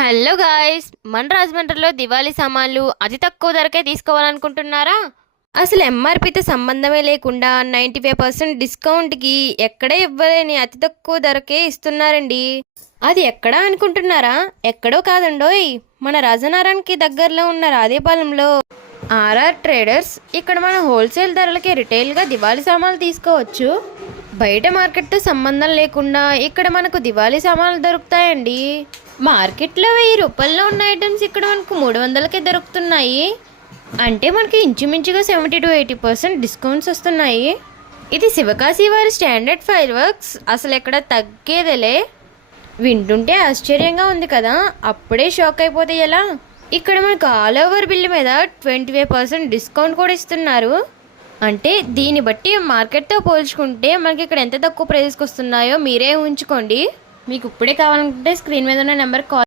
Hello guys, మన రాజమండ్రిలో దివాళీ సామాన్లు అతి తక్కువ ధరకే తీసుకోవాలనుకుంటున్నారా? అసలు ఎంఆర్పితో సంబంధమే లేకుండా 95% డిస్కౌంట్కి ఎక్కడ ఇవ్వలేని అతి తక్కువ ధరకే ఇస్తున్నారండి. అది ఎక్కడ అనుకుంటున్నారా? ఎక్కడో కాదండోయ్, మన రాజనారాయణకి దగ్గరలో ఉన్న రాధేపాలెంలో ఆర్ఆర్ ట్రేడర్స్. ఇక్కడ మన హోల్సేల్ ధరలకే రిటైల్గా దివాళీ సామాన్లు తీసుకోవచ్చు. బయట మార్కెట్తో సంబంధం లేకుండా ఇక్కడ మనకు దివాళీ సామాన్లు దొరుకుతాయండి. మార్కెట్లో 1000 రూపాయల్లో ఉన్న ఐటమ్స్ ఇక్కడ మనకు 300కే దొరుకుతున్నాయి. అంటే మనకి ఇంచుమించుగా 70 to 80% డిస్కౌంట్స్ వస్తున్నాయి. ఇది శివకాశి వారి స్టాండర్డ్ ఫైర్ వర్క్స్. అసలు ఎక్కడ తగ్గేదేలే. వింటుంటే ఆశ్చర్యంగా ఉంది కదా, అప్పుడే షాక్ అయిపోతే ఎలా? ఇక్కడ మనకు ఆల్ ఓవర్ బిల్లు మీద 25% డిస్కౌంట్ కూడా ఇస్తున్నారు. అంటే దీన్ని బట్టి మార్కెట్తో పోల్చుకుంటే మనకి ఇక్కడ ఎంత తక్కువ ప్రైస్కి వస్తున్నాయో మీరే ఉంచుకోండి. మీకు ఇప్పుడే కావాలనుకుంటే స్క్రీన్ మీద ఉన్న నెంబర్ కాల్